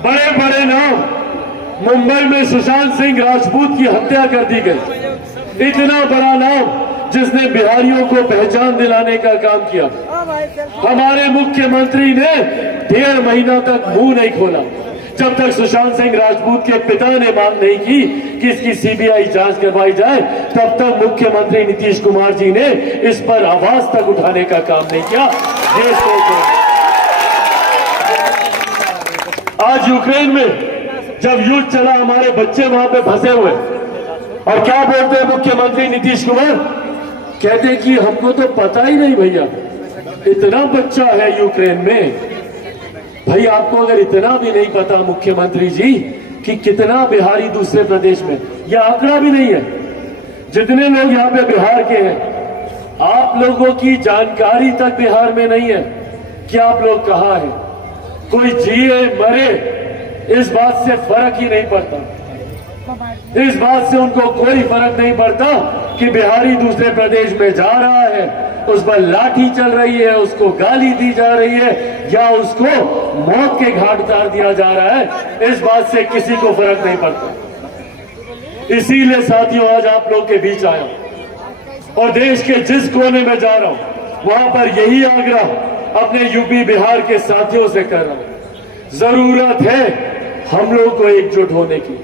बड़े बड़े नाम, मुंबई में सुशांत सिंह राजपूत की हत्या कर दी गई। इतना बड़ा नाम जिसने बिहारियों को पहचान दिलाने का काम किया। हमारे मुख्यमंत्री ने 1.5 महीना तक मुंह नहीं खोला जब तक सुशांत सिंह राजपूत के पिता ने मांग नहीं की कि इसकी सीबीआई जांच करवाई जाए, तब तक मुख्यमंत्री नीतीश कुमार जी ने इस पर आवाज तक उठाने का काम नहीं किया। देश को आज यूक्रेन में जब युद्ध चला, हमारे बच्चे वहां पे फंसे हुए, और क्या बोलते हैं मुख्यमंत्री नीतीश कुमार? कहते कि हमको तो पता ही नहीं भैया, इतना बच्चा है यूक्रेन में। भाई आपको अगर इतना भी नहीं पता मुख्यमंत्री जी कि कितना बिहारी दूसरे प्रदेश में, यह आंकड़ा भी नहीं है जितने लोग यहाँ पे बिहार के हैं, आप लोगों की जानकारी तक बिहार में नहीं है कि आप लोग कहाँ हैं। कोई जिए मरे इस बात से फर्क ही नहीं पड़ता, इस बात से उनको कोई फर्क नहीं पड़ता कि बिहारी दूसरे प्रदेश में जा रहा है, उस पर लाठी चल रही है, उसको गाली दी जा रही है, या उसको मौत के घाट उतार दिया जा रहा है, इस बात से किसी को फर्क नहीं पड़ता। इसीलिए साथियों आज आप लोग के बीच आया और देश के जिस कोने में जा रहा हूं वहां पर यही आग्रह अपने यूपी बिहार के साथियों से कर रहा हूं। जरूरत है हम लोग को एकजुट होने की,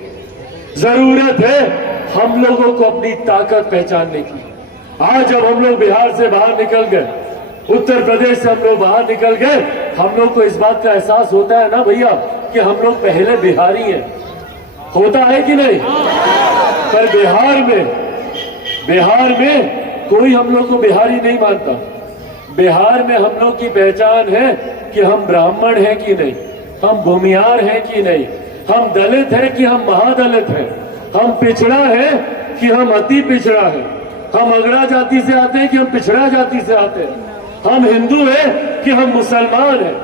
जरूरत है हम लोगों को अपनी ताकत पहचानने की। आज जब हम लोग बिहार से बाहर निकल गए, उत्तर प्रदेश से हम लोग बाहर निकल गए, हम लोग को इस बात का एहसास होता है ना भैया कि हम लोग पहले बिहारी हैं। होता है कि नहीं? पर बिहार में कोई हम लोग को बिहारी नहीं मानता। बिहार में हम लोग की पहचान है कि हम ब्राह्मण हैं कि नहीं, हम भूमियार हैं कि नहीं, हम दलित हैं कि हम महादलित हैं, हम पिछड़ा है कि हम अति पिछड़ा है, हम अगड़ा जाति से आते हैं कि हम पिछड़ा जाति से आते हैं, हम हिंदू हैं कि हम मुसलमान हैं।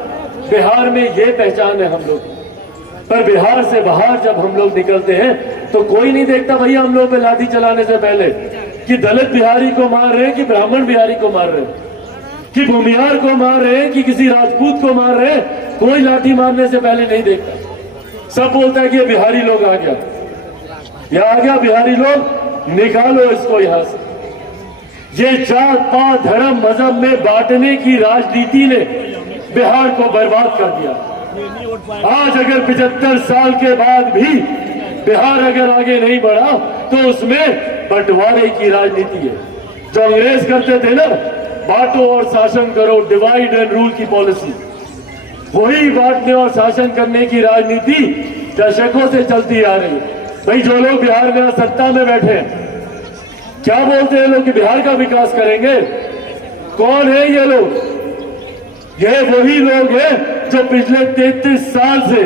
बिहार में ये पहचान है हम लोग। पर बिहार से बाहर जब हम लोग निकलते हैं तो कोई नहीं देखता भैया हम लोग पे लाठी चलाने से पहले कि दलित बिहारी को मार रहे हैं कि ब्राह्मण बिहारी को मार रहे हैं, कि भूमियार को मार रहे हैं कि किसी राजपूत को मार रहे हैं। कोई लाठी मारने से पहले नहीं देखता, सब बोलता है कि ये बिहारी लोग आ गया, या आ गया बिहारी लोग, निकालो इसको यहां से। ये जात पात धर्म मजहब में बांटने की राजनीति ने बिहार को बर्बाद कर दिया। आज अगर 75 साल के बाद भी बिहार अगर आगे नहीं बढ़ा तो उसमें बंटवारे की राजनीति है। जो अंग्रेज करते थे ना, बांटो और शासन करो, डिवाइड एंड रूल की पॉलिसी, वही बांटने और शासन करने की राजनीति दशकों से चलती आ रही है। भाई जो लोग बिहार में सत्ता में बैठे हैं, क्या बोलते हैं लोग कि बिहार का विकास करेंगे? कौन है ये लोग? ये वही लोग हैं जो पिछले 33 साल से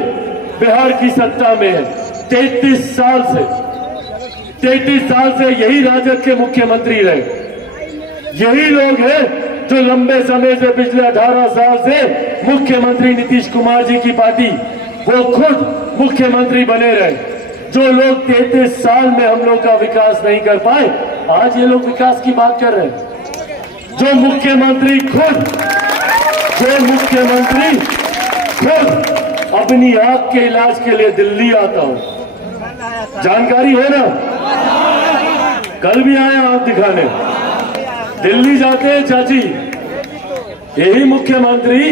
बिहार की सत्ता में है। 33 साल से यही राजद के मुख्यमंत्री रहे। यही लोग हैं जो लंबे समय से, पिछले 18 साल से मुख्यमंत्री नीतीश कुमार जी की पार्टी, वो खुद मुख्यमंत्री बने रहे। जो लोग 33 साल में हम लोग का विकास नहीं कर पाए, आज ये लोग विकास की बात कर रहे हैं। जो मुख्यमंत्री खुद अपनी आंख के इलाज के लिए दिल्ली आता हो, जानकारी है ना? कल भी आया आंख दिखाने, दिल्ली जाते हैं चाची, यही मुख्यमंत्री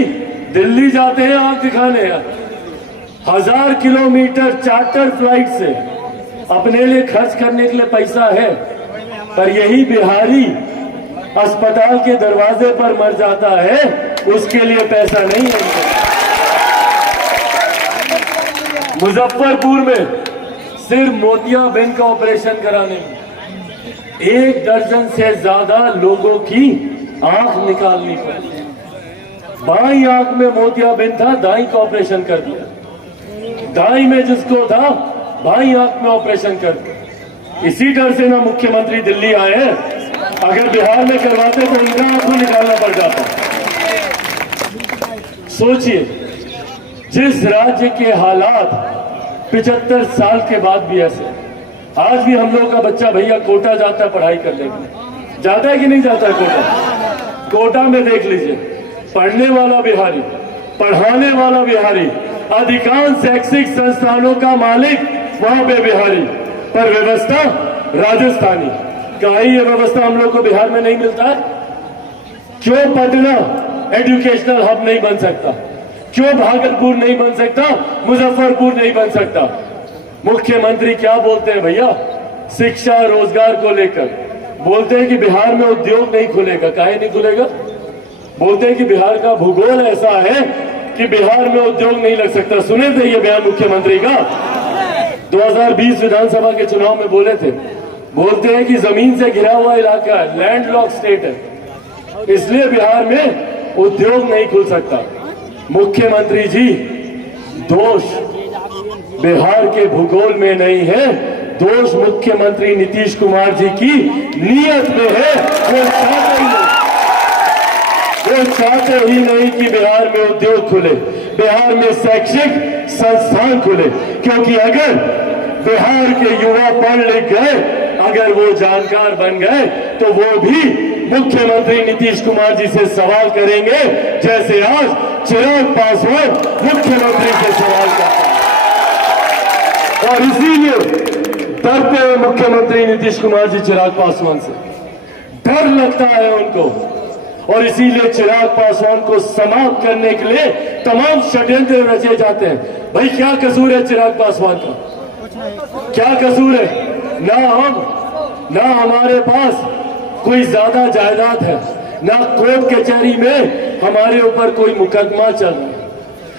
दिल्ली जाते हैं आंख दिखाने। 1000 किलोमीटर चार्टर फ्लाइट से अपने लिए खर्च करने के लिए पैसा है, पर यही बिहारी अस्पताल के दरवाजे पर मर जाता है, उसके लिए पैसा नहीं है। मुजफ्फरपुर में सिर्फ मोतियाबिंद का ऑपरेशन कराने में 1 दर्जन से ज्यादा लोगों की आंख निकालनी पड़ी। बाईं आंख में मोतियाबिंद था, दाईं का ऑपरेशन कर दिया। दाईं में जिसको था, बाईं आंख में ऑपरेशन कर दिया। इसी डर से ना मुख्यमंत्री दिल्ली आए हैं, अगर बिहार में करवाते तो इनका आंखों निकालना पड़ जाता। सोचिए, जिस राज्य के हालात 75 साल के बाद भी ऐसे, आज भी हम लोग का बच्चा भैया कोटा जाता है पढ़ाई करने के लिए, जाता है कि नहीं जाता है कोटा? कोटा में देख लीजिए, पढ़ने वाला बिहारी, पढ़ाने वाला बिहारी, अधिकांश शैक्षिक संस्थानों का मालिक वहां पे बिहारी, पर व्यवस्था राजस्थानी। कहा ये व्यवस्था हम लोग को बिहार में नहीं मिलता है? क्यों पटना एजुकेशनल हब नहीं बन सकता? क्यों भागलपुर नहीं बन सकता? मुजफ्फरपुर नहीं बन सकता? मुख्यमंत्री क्या बोलते हैं भैया शिक्षा रोजगार को लेकर? बोलते हैं कि बिहार में उद्योग नहीं खुलेगा। काहे नहीं खुलेगा? बोलते हैं कि बिहार का भूगोल ऐसा है कि बिहार में उद्योग नहीं लग सकता। सुने थे ये बयान मुख्यमंत्री का 2020 विधानसभा के चुनाव में बोले थे। बोलते हैं कि जमीन से घिरा हुआ इलाका है, लैंडलॉक स्टेट है, इसलिए बिहार में उद्योग नहीं खुल सकता। मुख्यमंत्री जी, दोष बिहार के भूगोल में नहीं है, दोष मुख्यमंत्री नीतीश कुमार जी की नीयत में है। वो चाहते ही नहीं कि बिहार में उद्योग खुले, बिहार में शैक्षिक संस्थान खुले। क्योंकि अगर बिहार के युवा पढ़ लिख गए, अगर वो जानकार बन गए, तो वो भी मुख्यमंत्री नीतीश कुमार जी से सवाल करेंगे, जैसे आज चिराग पासवान मुख्यमंत्री से सवाल करते हैं। और इसीलिए डरते हैं मुख्यमंत्री नीतीश कुमार जी चिराग पासवान से, डर लगता है उनको। और इसीलिए चिराग पासवान को समाप्त करने के लिए तमाम षड्यंत्र रचे जाते हैं। भाई क्या कसूर है चिराग पासवान का? क्या कसूर है? ना हमारे पास कोई ज्यादा जायदाद है, ना कोर्ट कचहरी में हमारे ऊपर कोई मुकदमा चल रहा है,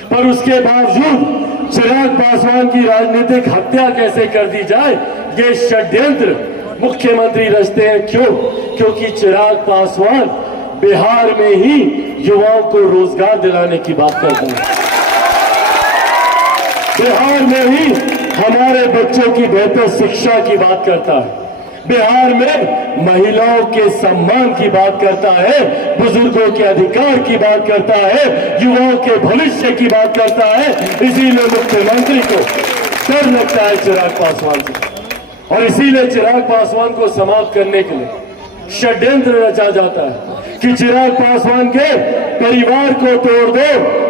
पर उसके बावजूद चिराग पासवान की राजनीतिक हत्या कैसे कर दी जाए, ये षड्यंत्र मुख्यमंत्री रचते हैं। क्यों? क्योंकि चिराग पासवान बिहार में ही युवाओं को रोजगार दिलाने की बात करते हैं, बिहार में ही हमारे बच्चों की बेहतर शिक्षा की बात करता है, बिहार में महिलाओं के सम्मान की बात करता है, बुजुर्गों के अधिकार की बात करता है, युवाओं के भविष्य की बात करता है। इसीलिए मुख्यमंत्री को डर लगता है चिराग पासवान से, और इसीलिए चिराग पासवान को समाप्त करने के लिए षड्यंत्र रचा जाता है कि चिराग पासवान के परिवार को तोड़ दो,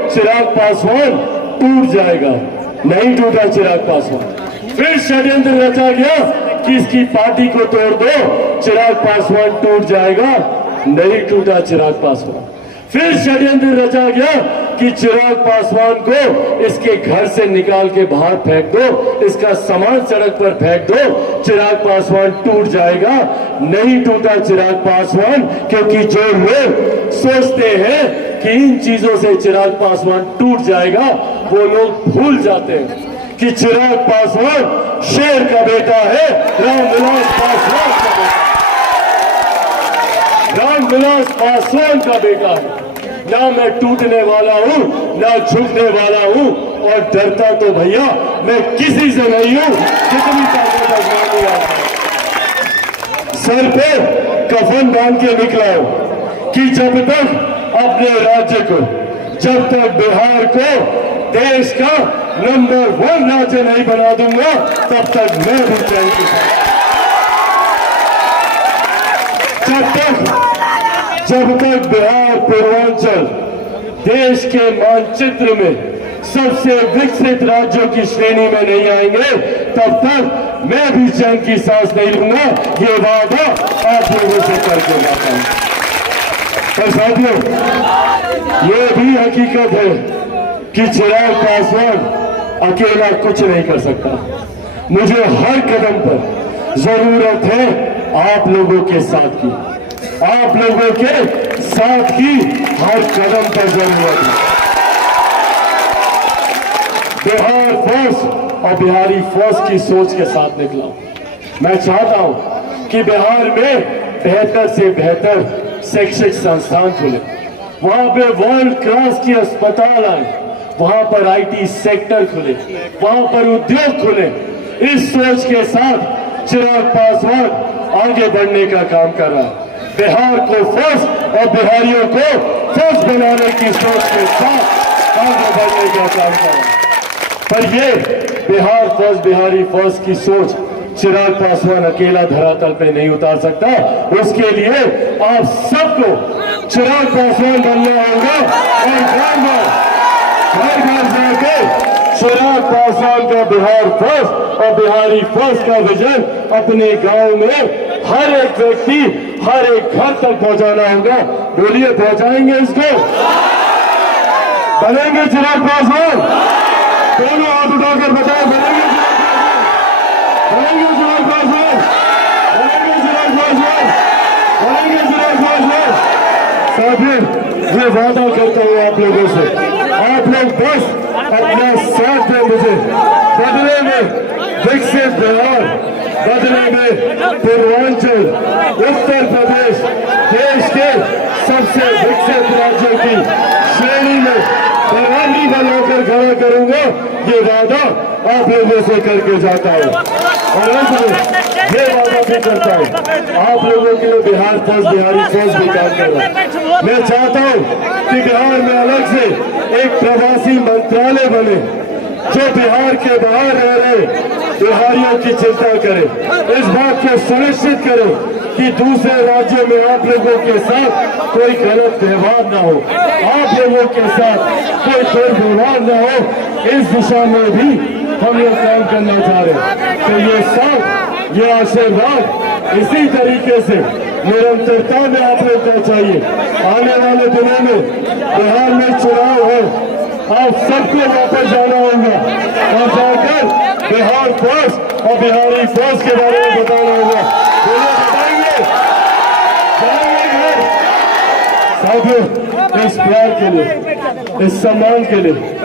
चिराग पासवान टूट जाएगा। नहीं टूटा चिराग पासवान। फिर षड्यंत्र रचा गया कि इसकी पार्टी को तोड़ दो, चिराग पासवान टूट जाएगा। नहीं टूटा चिराग पासवान। फिर षड्यंत्र रचा गया कि चिराग पासवान को इसके घर से निकाल के बाहर फेंक दो, इसका सामान सड़क पर फेंक दो, चिराग पासवान टूट जाएगा। नहीं टूटा चिराग पासवान, क्योंकि जो लोग सोचते हैं कि इन चीजों से चिराग पासवान टूट जाएगा, वो लोग भूल जाते हैं कि चिराग पासवान शेर का बेटा है, रामविलास पासवान का बेटा, रामविलास पासवान का बेटा है। ना मैं टूटने वाला हूं, ना झुकने वाला हूं, और डरता तो भैया मैं किसी से नहीं हूं, कितनी ताकत आजमानी आता है। सर पे कफन बांध के निकला हूं कि जब तक अपने राज्य को, जब तक बिहार को देश का नंबर 1 राज्य नहीं बना दूंगा, तब तक मैं भी चैन के साथ, जब तक बिहार पूर्वांचल देश के मानचित्र में सबसे विकसित राज्यों की श्रेणी में नहीं आएंगे, तब तक मैं भी चैन की सांस नहीं लूंगा। ये वादा आप लोगों से करके जाता हूं। और साथियों, ये भी हकीकत है कि चिराग पासवान अकेला कुछ नहीं कर सकता। मुझे हर कदम पर जरूरत है आप लोगों के साथ की, आप लोगों के साथ की हर कदम पर जरूरत है। बिहार फर्स्ट और बिहारी फर्स्ट की सोच के साथ निकला। मैं चाहता हूं कि बिहार में बेहतर से बेहतर शैक्षिक संस्थान खुले, वहां पे वर्ल्ड क्लास की अस्पताल आए, वहां पर आईटी सेक्टर खुले, वहां पर उद्योग खुले। इस सोच के साथ चिराग पासवान आगे बढ़ने का काम कर रहा है। बिहार को फर्स्ट और बिहारियों को फर्स्ट बनाने की सोच के साथ आगे बढ़ने का काम कर रहा है। पर ये बिहार फर्स्ट बिहारी फर्स्ट की सोच चिराग पासवान अकेला धरातल पे नहीं उतार सकता। उसके लिए आप सबको चिराग पासवान बनना होगा और घर घर जाके चिराग पासवान का बिहार फर्स्ट और बिहारी फर्स्ट का विजन अपने गांव में हर एक व्यक्ति, हर एक घर तक पहुंचाना होगा। बोलिए, पहुंचाएंगे इसको? बनेंगे चिराग पासवान? दोनों हाथ उठाकर बताओ, बनेंगे चिराग पासवान? बनेंगे चिराग पासवान? बनेंगे चिराग पासवान? साथियों, ये वादा करता हूँ आप लोगों से, आप लोग बस अपना साथ दें मुझे। बदले में विकसित बिहार, बदले में पूर्वांचल, उत्तर प्रदेश देश के सबसे विकसित राज्यों की श्रेणी में प्रधानमंत्री बनाकर खड़ा करूंगा, ये वादा आप लोगों से करके जाता हूँ। और अंत में ये वादा भी करता हूँ, आप लोगों के लिए बिहार फर्स्ट, बिहारी फर्स्ट भी काम कर रहा है। मैं चाहता हूँ कि बिहार में अलग से एक प्रवासी मंत्रालय बने, जो बिहार के बाहर रह रहे बिहारियों की चिंता करे, इस बात को सुनिश्चित करे कि दूसरे राज्यों में आप लोगों के साथ कोई गलत व्यवहार ना हो, आप लोगों के साथ कोई दुर्व्यवहार ना हो। इस दिशा में भी हम लोग काम करना चाह रहे हैं। तो ये साथ, ये आशीर्वाद इसी तरीके से निरंतरता में आप लोग का चाहिए। आने वाले दिनों में बिहार में चुनाव है, आप सबको वापस जाना होगा और जाकर बिहार फर्स्ट और बिहारी फर्स्ट के बारे में बताना होगा। बोलो, बताएंगे? साथियों, इस प्यार के लिए, इस सम्मान के लिए